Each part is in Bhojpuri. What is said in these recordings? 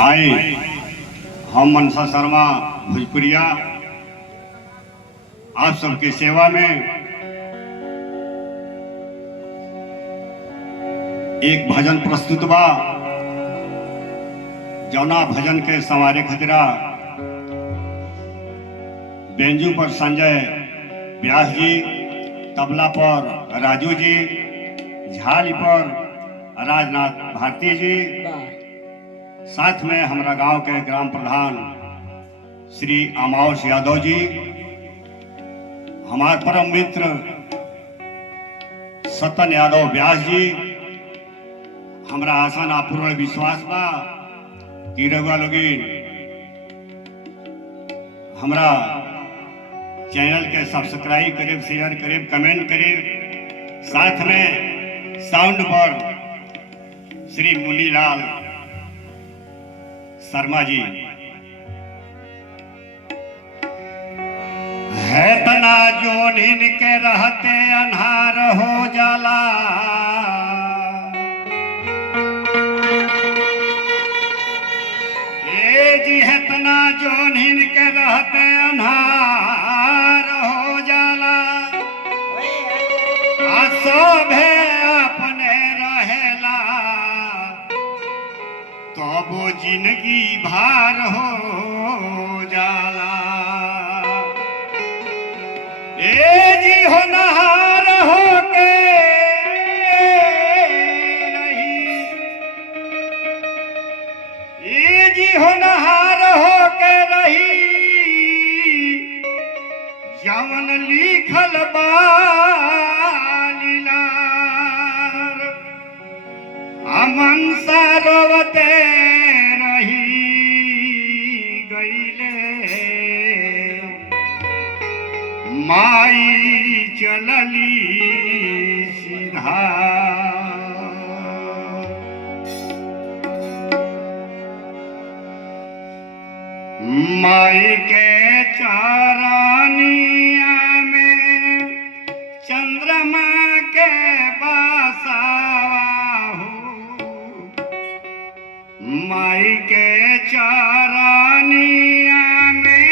आए हम मनसा शर्मा भोजपुरिया आप सबकी सेवा में एक भजन प्रस्तुत बा। जौना भजन के संवारे खतरा बेंजू पर संजय व्यास जी, तबला पर राजू जी, झाली पर राजनाथ भारती जी, साथ में हमारा गांव के ग्राम प्रधान श्री अमावस यादव जी, हमारे परम मित्र सतन यादव व्यास जी। हमारा आशा ना पूर्ण विश्वास बा कि रउआ लोगी हमारा चैनल के सब्सक्राइब करें, शेयर करें, कमेंट करें। साथ में साउंड पर श्री मुनीलाल शर्मा जी। है तना जोन इनके रहते अन्हार हो जाला, ये जी है तना जोन इनके रहते अन्हार हो जाला। आसोभे अपने रहेला तो वो जिंदगी भार हो जाला। ए जी हो नहार हो के रही, ए जी हो नहार हो के रही, जवन लिखल बा मनसा रोवते रही गईले, माई चलली सीधा। माई के चरनिया में चंद्रमा के बसावा, माई के चरनिया में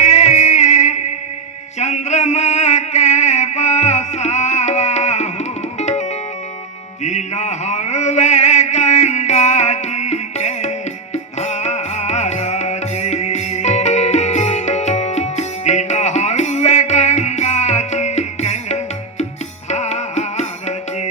चंद्रमा के बसावा हो। दिल हवे गंगा जी के धार जी, दिल हवे गंगा जी के धार जी।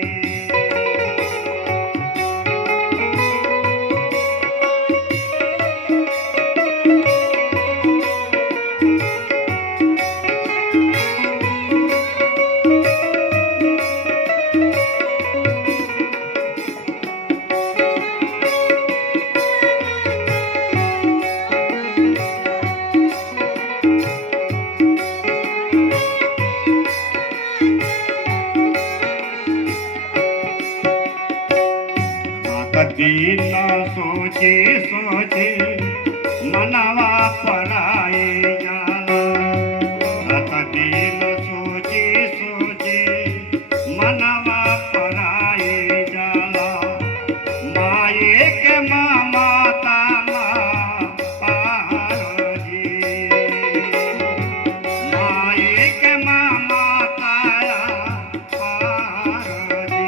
दिन सोचे सोचे मनवा पराए जाला, रात दिन सोचे सोचे मनवा पराए जाला। माए के ममता पार जी, माए के ममता पार जी।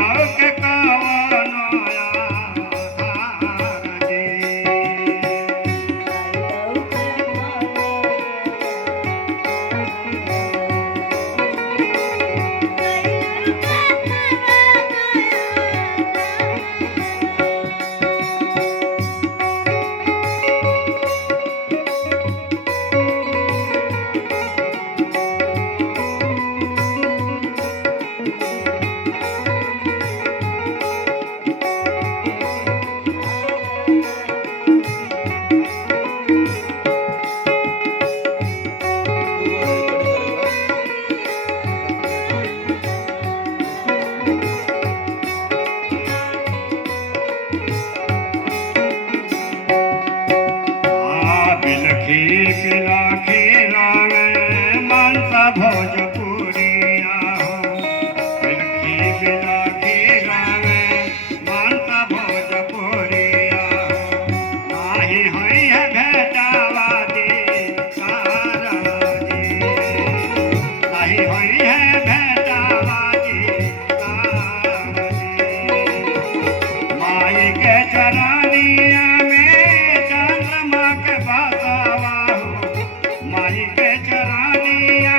नाव के कवनो आधार जी। बिलखी बिलखी रावे मानसा भोजपुरिया हो। बिलखी बिलखी रावे मानसा भोजपुरिया हो। नाही होई है भेटावादी कारजी। नाही होई है भेटावादी कारजी। माई के चरानिया में चंद्रमा के बसावा हो। माई के चरानिया